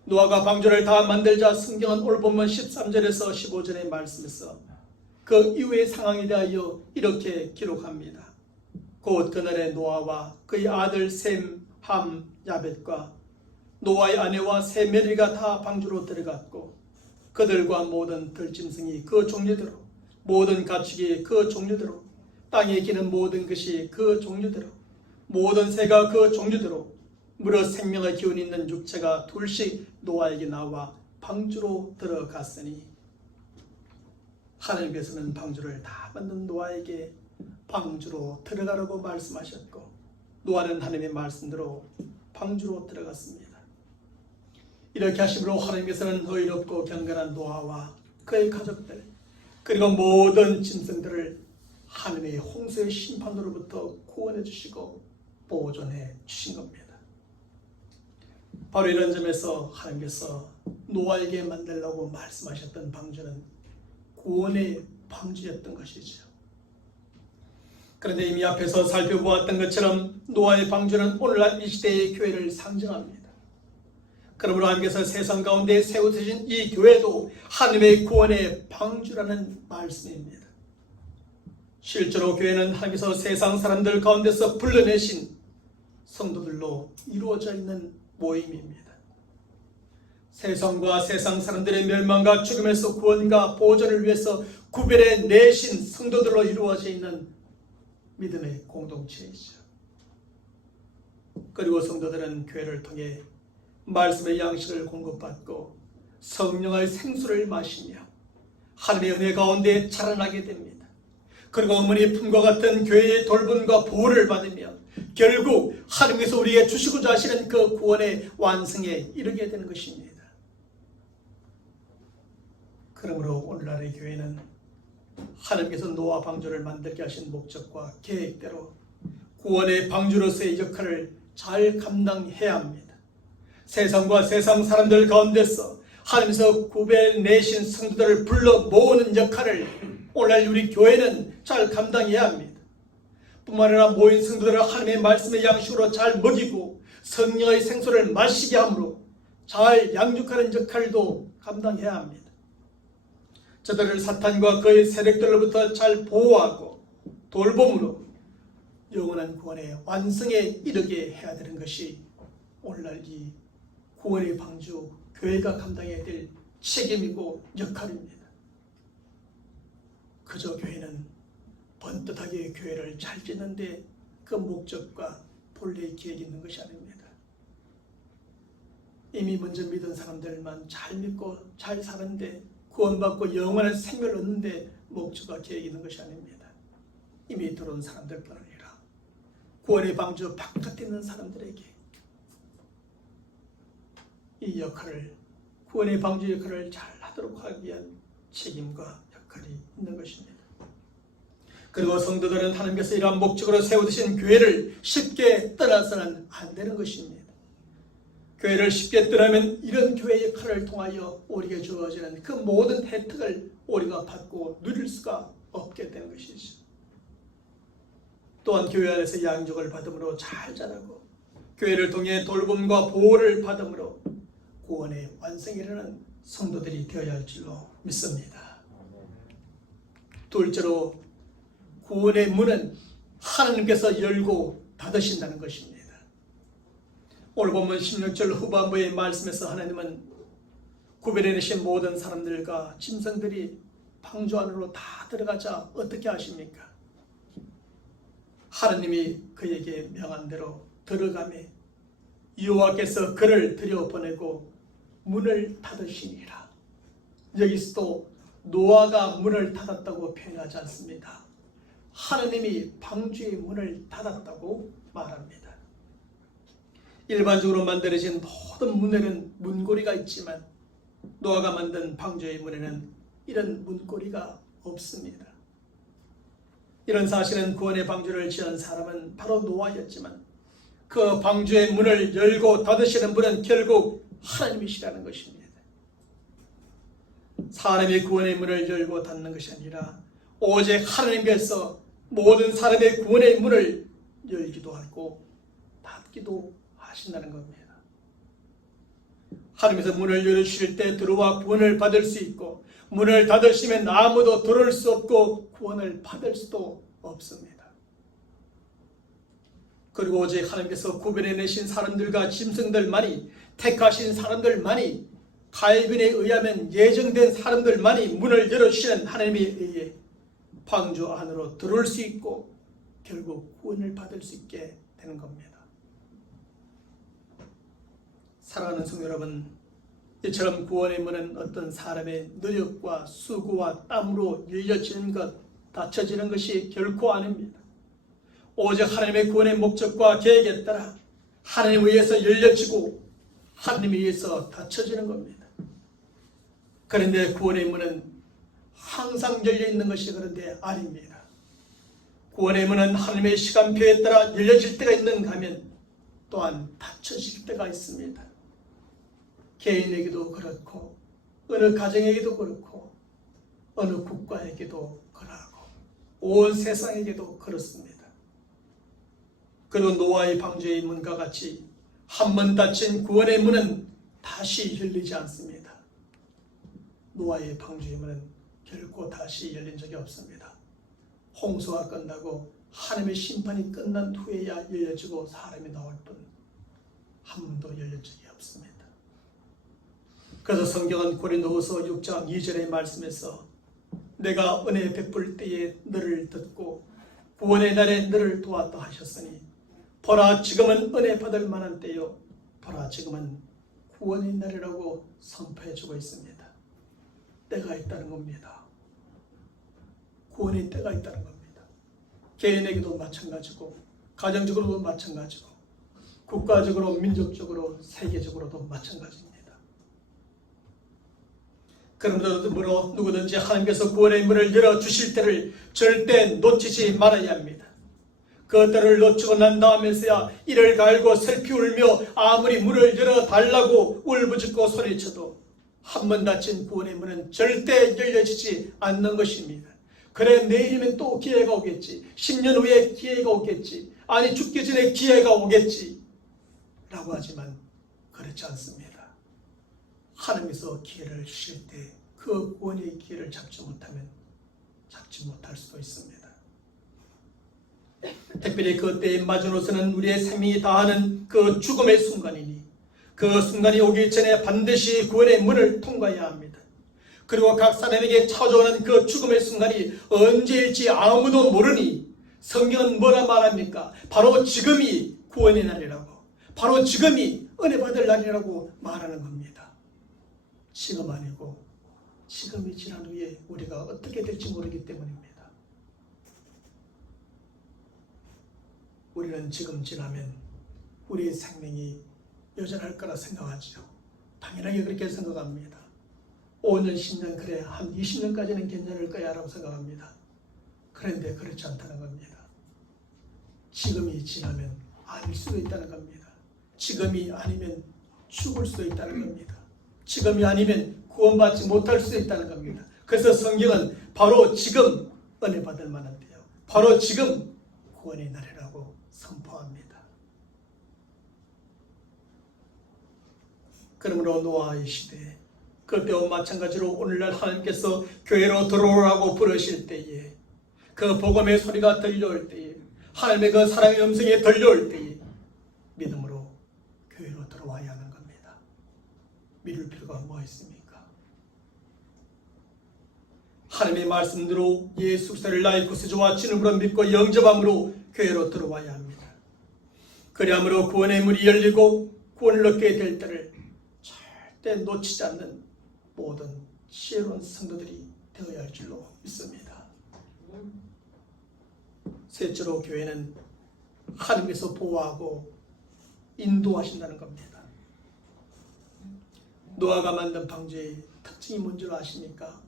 노아가 방주를 다 만들자 성경은 오늘 본문 13절에서 15절의 말씀에서 그 이후의 상황에 대하여 이렇게 기록합니다. 곧 그날에 노아와 그의 아들 셈, 함, 야벳과 노아의 아내와 세 며느리가 다 방주로 들어갔고 그들과 모든 들짐승이 그 종류대로 모든 가축이 그 종류대로 땅에 기는 모든 것이 그 종류대로 모든 새가 그 종류대로 무려 생명의 기운이 있는 육체가 둘씩 노아에게 나와 방주로 들어갔으니 하나님께서는 방주를 다 만든 노아에게 방주로 들어가라고 말씀하셨고 노아는 하나님의 말씀대로 방주로 들어갔습니다. 이렇게 하심으로 하나님께서는 의롭고 경건한 노아와 그의 가족들 그리고 모든 짐승들을 하나님의 홍수의 심판으로부터 구원해 주시고 보존해 주신 겁니다. 바로 이런 점에서 하나님께서 노아에게 만들라고 말씀하셨던 방주는 구원의 방주였던 것이죠. 그런데 이미 앞에서 살펴보았던 것처럼 노아의 방주는 오늘날 이 시대의 교회를 상징합니다. 그러므로 하나님께서 세상 가운데 세우신 이 교회도 하나님의 구원의 방주라는 말씀입니다. 실제로 교회는 하나님께서 세상 사람들 가운데서 불러내신 성도들로 이루어져 있는 모임입니다. 세상과 세상 사람들의 멸망과 죽음에서 구원과 보존을 위해서 구별해 내신 성도들로 이루어져 있는 믿음의 공동체이죠. 그리고 성도들은 교회를 통해 말씀의 양식을 공급받고 성령의 생수를 마시며 하나님의 은혜 가운데 자라나게 됩니다. 그리고 어머니 품과 같은 교회의 돌봄과 보호를 받으며 결국 하나님께서 우리에게 주시고자 하시는 그 구원의 완성에 이르게 되는 것입니다. 그러므로 오늘날의 교회는 하나님께서 노아 방주를 만들게 하신 목적과 계획대로 구원의 방주로서의 역할을 잘 감당해야 합니다. 세상과 세상 사람들 가운데서 하나님께서 구별내신 성도들을 불러 모으는 역할을 오늘날 우리 교회는 잘 감당해야 합니다. 뿐만 아니라 모인 성도들을 하나님의 말씀의 양식으로 잘 먹이고 성령의 생수를 마시게 함으로 잘 양육하는 역할도 감당해야 합니다. 저들을 사탄과 그의 세력들로부터 잘 보호하고 돌봄으로 영원한 구원의 완성에 이르게 해야 되는 것이 오늘날 이 구원의 방주 교회가 감당해야 될 책임이고 역할입니다. 그저 교회는 번듯하게 교회를 잘 짓는데 그 목적과 본래의 계획이 있는 것이 아닙니다. 이미 먼저 믿은 사람들만 잘 믿고 잘 사는데 구원받고 영원한 생명을 얻는데 목적과 계획이 있는 것이 아닙니다. 이미 들어온 사람들뿐 아니라 구원의 방주 바깥에 있는 사람들에게 이 역할을, 구원의 방주 역할을 잘 하도록 하기 위한 책임과 역할이 있는 것입니다. 그리고 성도들은 하나님께서 이러한 목적으로 세워두신 교회를 쉽게 떠나서는 안 되는 것입니다. 교회를 쉽게 떠나면 이런 교회의 역할을 통하여 우리에게 주어지는 그 모든 혜택을 우리가 받고 누릴 수가 없게 되는 것이죠. 또한 교회 안에서 양육을 받음으로 잘 자라고 교회를 통해 돌봄과 보호를 받음으로 구원의 완성에 이르는 성도들이 되어야 할 줄로 믿습니다. 둘째로 구원의 문은 하나님께서 열고 닫으신다는 것입니다. 오늘 본문 16절 후반부의 말씀에서 하나님은 구별해내신 모든 사람들과 짐승들이 방주 안으로 다 들어가자 어떻게 하십니까? 하나님이 그에게 명한 대로 들어가매 여호와께서 그를 들여보내고 문을 닫으시니라. 여기서도 노아가 문을 닫았다고 표현하지 않습니다. 하나님이 방주의 문을 닫았다고 말합니다. 일반적으로 만들어진 모든 문에는 문고리가 있지만 노아가 만든 방주의 문에는 이런 문고리가 없습니다. 이런 사실은 구원의 방주를 지은 사람은 바로 노아였지만 그 방주의 문을 열고 닫으시는 분은 결국 하나님이시라는 것입니다. 사람이 구원의 문을 열고 닫는 것이 아니라 오직 하나님께서 모든 사람의 구원의 문을 열기도 하고 닫기도 하신다는 겁니다. 하나님께서 문을 열으실 때 들어와 구원을 받을 수 있고 문을 닫으시면 아무도 들어올 수 없고 구원을 받을 수도 없습니다. 그리고 오직 하나님께서 구별해내신 사람들과 짐승들만이, 택하신 사람들만이, 가해빈에 의하면 예정된 사람들만이 문을 열어주시는 하나님에 의해 방주 안으로 들어올 수 있고 결국 구원을 받을 수 있게 되는 겁니다. 사랑하는 성도 여러분, 이처럼 구원의 문은 어떤 사람의 노력과 수고와 땀으로 열려지는 것, 닫혀지는 것이 결코 아닙니다. 오직 하나님의 구원의 목적과 계획에 따라 하나님에 의해서 열려지고 하나님에 의해서 닫혀지는 겁니다. 그런데 구원의 문은 항상 열려있는 것이 그런데 아닙니다. 구원의 문은 하나님의 시간표에 따라 열려질 때가 있는가 하면 또한 닫혀질 때가 있습니다. 개인에게도 그렇고 어느 가정에게도 그렇고 어느 국가에게도 그러하고 온 세상에게도 그렇습니다. 그리고 노아의 방주의 문과 같이 한 번 닫힌 구원의 문은 다시 열리지 않습니다. 노아의 방주의 문은 결코 다시 열린 적이 없습니다. 홍수가 끝나고 하나님의 심판이 끝난 후에야 열려지고 사람이 나올 뿐 한 번도 열린 적이 없습니다. 그래서 성경은 고린도후서 6장 2절의 말씀에서 내가 은혜 베풀 때에 너를 듣고 구원의 날에 너를 도왔다 하셨으니 보라 지금은 은혜 받을 만한 때요 보라 지금은 구원의 날이라고 선포해 주고 있습니다. 때가 있다는 겁니다. 구원의 때가 있다는 겁니다. 개인에게도 마찬가지고 가정적으로도 마찬가지고 국가적으로 민족적으로 세계적으로도 마찬가지입니다. 그러므로 누구든지 하나님께서 구원의 문을 열어주실 때를 절대 놓치지 말아야 합니다. 그 때를 놓치고 난 다음에서야 이를 갈고 슬피 울며 아무리 문을 열어달라고 울부짖고 소리쳐도 한 번 닫힌 구원의 문은 절대 열려지지 않는 것입니다. 그래 내일이면 또 기회가 오겠지, 10년 후에 기회가 오겠지, 아니 죽기 전에 기회가 오겠지 라고 하지만 그렇지 않습니다. 하나님께서 기회를 주실 때 그 구원의 기회를 잡지 못할 수도 있습니다. 특별히 그 때의 마지노선은 우리의 생명이 다하는 그 죽음의 순간이니 그 순간이 오기 전에 반드시 구원의 문을 통과해야 합니다. 그리고 각 사람에게 찾아오는 그 죽음의 순간이 언제일지 아무도 모르니 성경은 뭐라 말합니까? 바로 지금이 구원의 날이라고, 바로 지금이 은혜 받을 날이라고 말하는 겁니다. 지금 아니고 지금이 지난 후에 우리가 어떻게 될지 모르기 때문입니다. 우리는 지금 지나면 우리의 생명이 여전할 거라 생각하죠. 당연하게 그렇게 생각합니다. 5년, 10년, 그래 한 20년까지는 괜찮을 거야 라고 생각합니다. 그런데 그렇지 않다는 겁니다. 지금이 지나면 아닐 수도 있다는 겁니다. 지금이 아니면 죽을 수도 있다는 겁니다. 지금이 아니면 구원받지 못할 수도 있다는 겁니다. 그래서 성경은 바로 지금 은혜 받을 만한 때요, 바로 지금 구원의 날이라고 선포합니다. 그러므로 노아의 시대에 그때와 마찬가지로 오늘날 하나님께서 교회로 들어오라고 부르실 때에 그 복음의 소리가 들려올 때에 하나님의 그 사랑의 음성이 들려올 때에 믿음으로 교회로 들어와야 하는 겁니다. 믿을 필요가 뭐가 있습니까? 하나님의 말씀대로 예수 그리스도를 나의 구세주와 진음으로 믿고 영접함으로 교회로 들어와야 합니다. 그리함으로 구원의 문이 열리고 구원을 얻게 될 때를 절대 놓치지 않는 모든 지혜로운 성도들이 되어야 할 줄로 믿습니다. 셋째로 교회는 하나님께서 보호하고 인도하신다는 겁니다. 노아가 만든 방주의 특징이 뭔지 아십니까?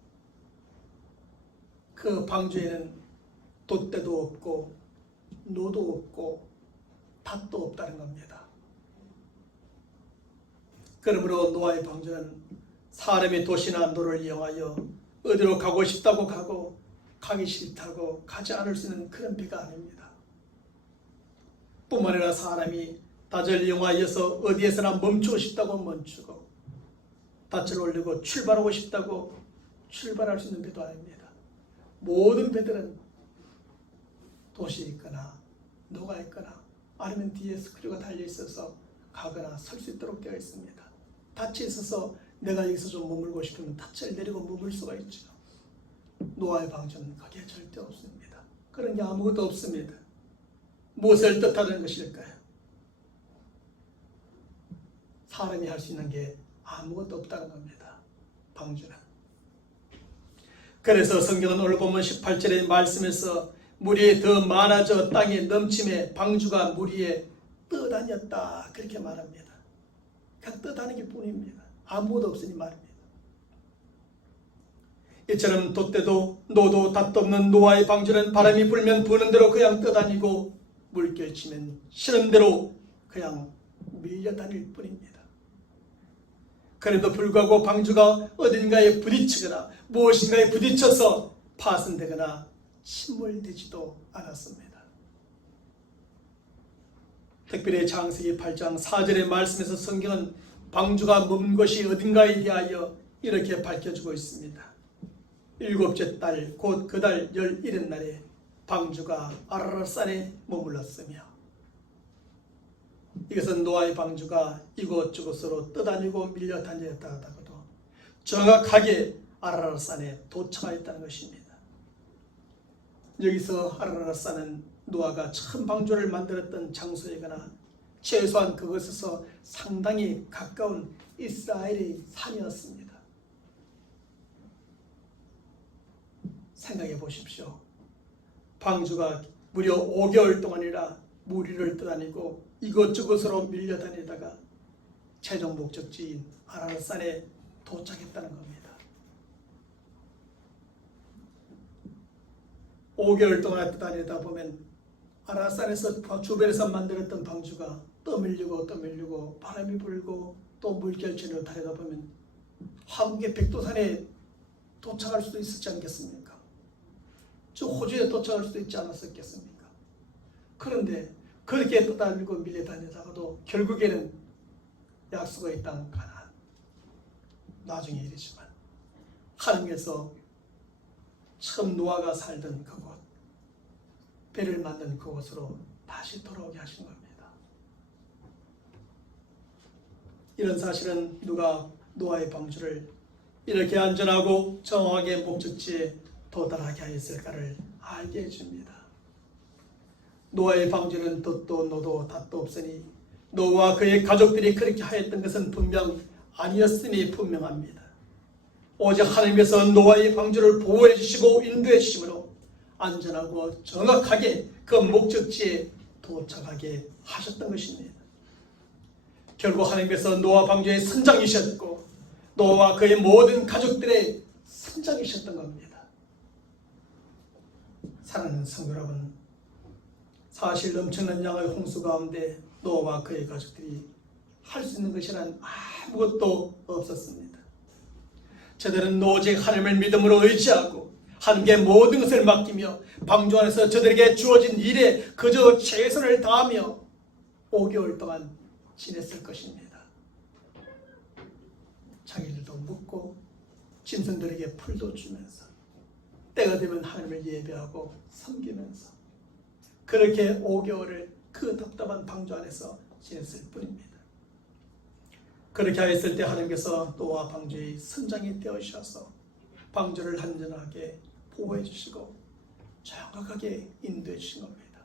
그 방주에는 돛대도 없고 노도 없고 닷도 없다는 겁니다. 그러므로 노아의 방주는 사람의 도시나 노를 이용하여 어디로 가고 싶다고 가고 가기 싫다고 가지 않을 수 있는 그런 배가 아닙니다. 뿐만 아니라 사람이 닻을 이용하여서 어디에서나 멈추고 싶다고 멈추고 닻을 올리고 출발하고 싶다고 출발할 수 있는 배도 아닙니다. 모든 배들은 도시에 있거나 노가 있거나 아니면 뒤에 스크류가 달려 있어서 가거나 설 수 있도록 되어 있습니다. 닻이 있어서 내가 여기서 좀 머물고 싶으면 닻을 내리고 머물 수가 있죠. 노아의 방주는 거기에 절대 없습니다. 그런 게 아무것도 없습니다. 무엇을 뜻하는 것일까요? 사람이 할 수 있는 게 아무것도 없다는 겁니다. 방주는. 그래서 성경은 오늘 본문 18절의 말씀에서 물이 더 많아져 땅에 넘침에 방주가 물 위에 떠다녔다 그렇게 말합니다. 그냥 떠다니기 뿐입니다. 아무것도 없으니 말입니다. 이처럼 돛대도 노도 닷도 없는 노아의 방주는 바람이 불면 부는 대로 그냥 떠다니고 물결 치면 쉬는 대로 그냥 밀려다닐 뿐입니다. 그래도 불구하고 방주가 어딘가에 부딪히거나 무엇인가에 부딪혀서 파손되거나 침몰되지도 않았습니다. 특별히 창세기 8장 4절의 말씀에서 성경은 방주가 머문 곳이 어딘가에 대하여 이렇게 밝혀주고 있습니다. 일곱째 달 곧 그 달 11날에 방주가 아라랏산에 머물렀으며, 이것은 노아의 방주가 이곳저곳으로 떠다니고 밀려 다녔다 하다가도 정확하게 아라랏산에 도착하였다는 것입니다. 여기서 아라랏산은 노아가 처음 방주를 만들었던 장소이거나 최소한 그것에서 상당히 가까운 이스라엘의 산이었습니다. 생각해 보십시오. 방주가 무려 5개월 동안이나 무리를 떠다니고 이것저것으로 밀려다니다가 최종 목적지인 아라랏산에 도착했다는 겁니다. 5개월 동안 떠다니다 보면 아라랏산에서 주변에서 만들었던 방주가 떠밀리고 바람이 불고 또 물결치로 다니다 보면 한국의 백두산에 도착할 수도 있었지 않겠습니까? 저 호주에 도착할 수도 있지 않았었겠습니까? 그런데 그렇게 떠다니고 밀려다니다가도 결국에는 약속의 땅 가나안, 나중에 이르지만 하나님께서 처음 노아가 살던 그곳, 배를 만든 그곳으로 다시 돌아오게 하신 겁니다. 이런 사실은 누가 노아의 방주를 이렇게 안전하고 정확하게 목적지에 도달하게 하였을까를 알게 해줍니다. 노아의 방주는 돛도 노도 닷도 없으니 노아와 그의 가족들이 그렇게 하였던 것은 분명 아니었음이 분명합니다. 오직 하나님께서 노아의 방주를 보호해 주시고 인도해 주심으로 안전하고 정확하게 그 목적지에 도착하게 하셨던 것입니다. 결국 하나님께서 노아 방주의 선장이셨고 노아와 그의 모든 가족들의 선장이셨던 겁니다. 사랑하는 성도 여러분, 사실 엄청난 양의 홍수 가운데 노아와 그의 가족들이 할 수 있는 것이란 아무것도 없었습니다. 저들은 오직 하나님을 믿음으로 의지하고 하나님께 모든 것을 맡기며 방주 안에서 저들에게 주어진 일에 그저 최선을 다하며 5개월 동안 지냈을 것입니다. 자기들도 묻고 짐승들에게 풀도 주면서 때가 되면 하나님을 예배하고 섬기면서 그렇게 5개월을 그 답답한 방주 안에서 지냈을 뿐입니다. 그렇게 하였을 때 하나님께서 노아 방주의 선장이 되어주셔서 방주를 안전하게 보호해 주시고 정확하게 인도해 주신 겁니다.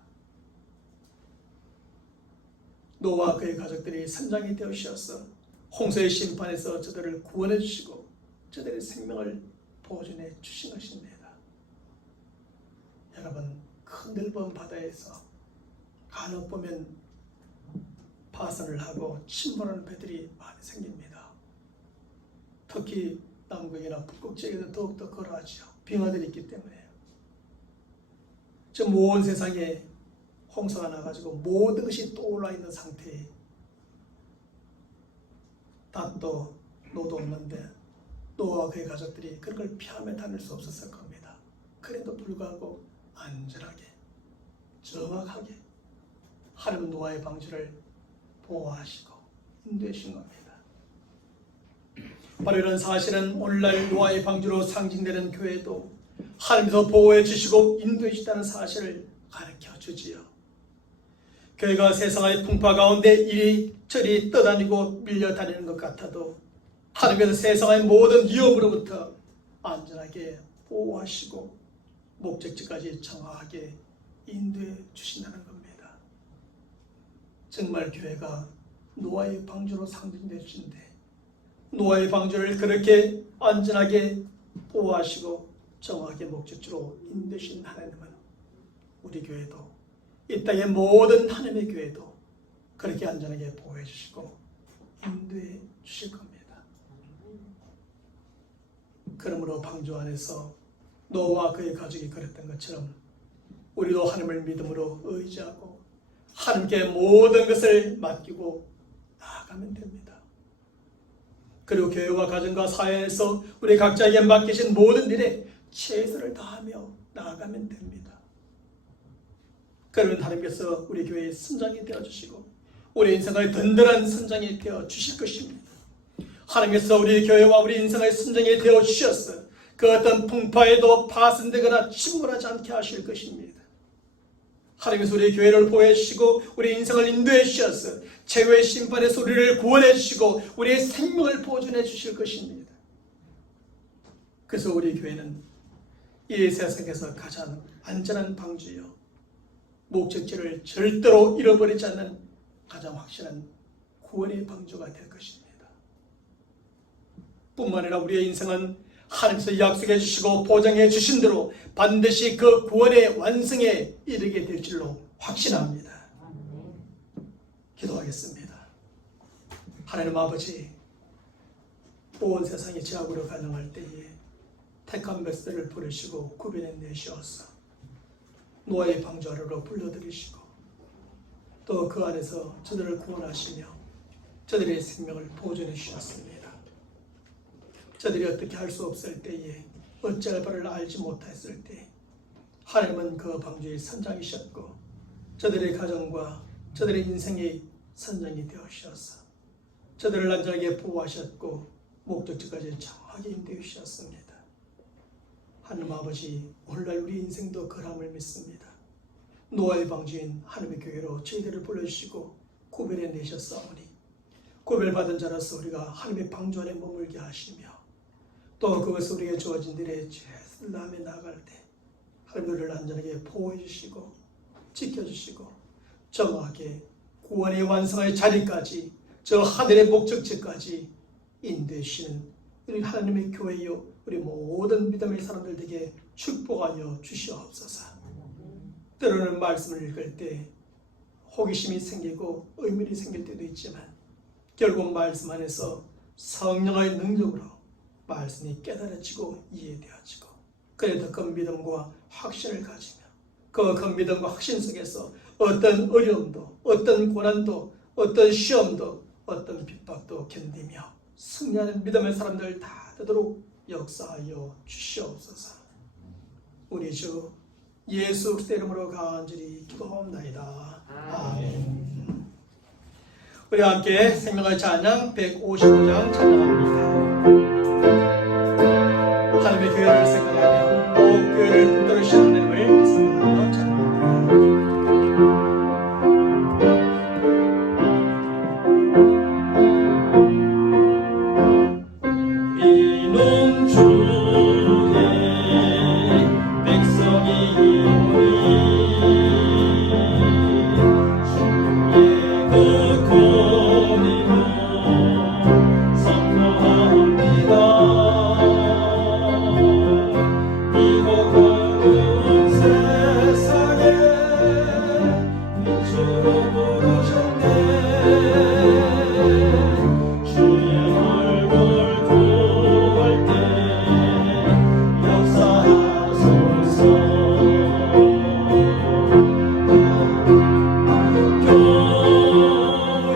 노아와 그의 가족들이 선장이 되어주셔서 홍수의 심판에서 저들을 구원해 주시고 저들의 생명을 보존해 주신 것입니다. 여러분, 큰 넓은 바다에서 간혹 보면 파손을 하고 침몰하는 배들이 많이 생깁니다. 특히 남극이나 북극 지역에는 더욱더 그러하죠. 빙하들이 있기 때문에요. 저 온 세상에 홍수가 나가지고 모든 것이 떠올라 있는 상태에 닷도 노도 없는데 노아와 그의 가족들이 그런 걸 피하며 다닐 수 없었을 겁니다. 그래도 불구하고 안전하게 정확하게 하나님 노아의 방주를 보호하시고 인도하신 겁니다. 바로 이런 사실은 오늘날 노아의 방주로 상징되는 교회도 하나님께서 보호해 주시고 인도해 주시다는 사실을 가르쳐 주지요. 교회가 세상의 풍파 가운데 이리저리 떠다니고 밀려다니는 것 같아도 하나님께서 세상의 모든 위협으로부터 안전하게 보호하시고 목적지까지 정확하게 인도해 주신다는 겁니다. 정말 교회가 노아의 방주로 상징되어 주신데 노아의 방주를 그렇게 안전하게 보호하시고 정확하게 목적지로 인도하신 하나님은 우리 교회도 이 땅의 모든 하나님의 교회도 그렇게 안전하게 보호해 주시고 인도해 주실 겁니다. 그러므로 방주 안에서 노아와 그의 가족이 그랬던 것처럼 우리도 하나님을 믿음으로 의지하고 하나님께 모든 것을 맡기고 나아가면 됩니다. 그리고 교회와 가정과 사회에서 우리 각자에게 맡기신 모든 일에 최선을 다하며 나아가면 됩니다. 그러면 하나님께서 우리 교회의 선장이 되어주시고 우리 인생의 든든한 선장이 되어주실 것입니다. 하나님께서 우리 교회와 우리 인생의 선장이 되어주셔서 그 어떤 풍파에도 파손되거나 침몰하지 않게 하실 것입니다. 하나님께서 우리 교회를 보호해 주시고 우리 인생을 인도해 주셔서 최후의 심판에서 우리를 구원해 주시고 우리의 생명을 보존해 주실 것입니다. 그래서 우리 교회는 이 세상에서 가장 안전한 방주요, 목적지를 절대로 잃어버리지 않는 가장 확실한 구원의 방주가 될 것입니다. 뿐만 아니라 우리의 인생은 하나님께서 약속해 주시고 보장해 주신 대로 반드시 그 구원의 완성에 이르게 될 줄로 확신합니다. 기도하겠습니다. 하나님 아버지, 온 세상이 죄악으로 가능할 때에 택한 백성을 부르시고 구별해 내시어서 노아의 방주 아래로 불러들이시고 또 그 안에서 저들을 구원하시며 저들의 생명을 보존해 주셨습니다. 저들이 어떻게 할 수 없을 때에 어찌할 바를 알지 못했을 때 하나님은 그 방주의 선장이셨고 저들의 가정과 저들의 인생의 선장이 되어주셔서 저들을 안전하게 보호하셨고 목적지까지 정확하게 인도해 주셨습니다. 하나님 아버지, 오늘날 우리 인생도 그람을 믿습니다. 노아의 방주인 하나님의 교회로 저희들을 불러주시고 구별해 내셨사오니 구별받은 자로서 우리가 하나님의 방주 안에 머물게 하시며 또 그것을 우리에게 주어진 일에 최선을 다하며 나아갈 때 하나님을 안전하게 보호해 주시고 지켜주시고 정확하게 구원의 완성의 자리까지 저 하늘의 목적지까지 인도해 주시는 우리 하나님의 교회요 우리 모든 믿음의 사람들에게 축복하여 주시옵소서. 때로는 말씀을 읽을 때 호기심이 생기고 의문이 생길 때도 있지만 결국 말씀 안에서 성령의 능력으로 말씀이 깨달아지고 이해되어지고 그래 더 큰 믿음과 확신을 가지며 그 큰 믿음과 확신 속에서 어떤 어려움도 어떤 고난도 어떤 시험도 어떤 핍박도 견디며 승리하는 믿음의 사람들 다 되도록 역사하여 주시옵소서. 우리 주 예수 그리스도의 이름으로 간절히 기도하옵나이다. 아멘. 우리 함께 생명의 찬양 155장 찬양합니다. 하나님의 교회를 생각하며 또 교회를 붙들으신 하나님을 생각하며 찬양합니다. 이놈 주의 백성이 오니 주의 그 권위로 선포합니다. 이곳 어두운 세상에 빛으로 부르셨네. 주의 얼굴 구할 때 역사하소서.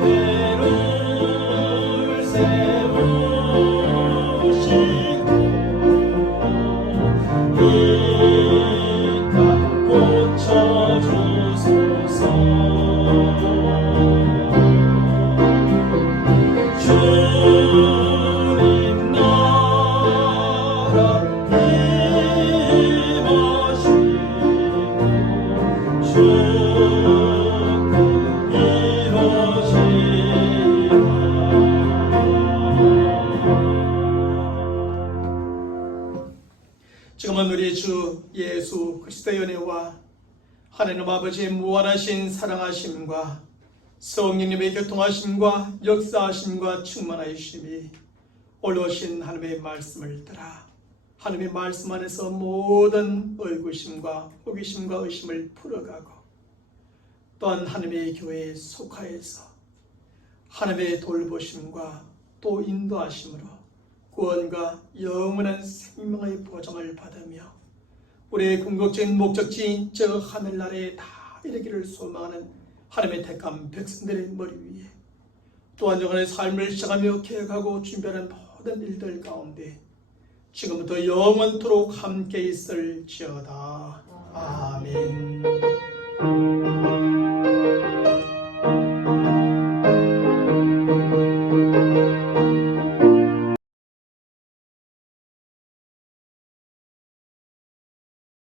교회를 세우시고 이땅 고쳐주소서. 주님 나라 임하시고 주권 이루시라. 지금은 우리 주 예수 그리스도의 은혜와 하나님 아버지의 무한하신 사랑하심과 성령님의 교통하심과 역사하심과 충만하심이 올라오신 하나님의 말씀을 따라 하나님의 말씀 안에서 모든 의구심과 호기심과 의심을 풀어가고 또한 하나님의 교회에 속하여서 하나님의 돌보심과 또 인도하심으로 구원과 영원한 생명의 보장을 받으며 우리의 궁극적인 목적지인 저 하늘나라에 다 이르기를 소망하는 하나님의 택한 백성들의 머리 위에 또한 여간의 삶을 시작하며 계획하고 준비하는 모든 일들 가운데 지금부터 영원토록 함께 있을지어다. 아멘.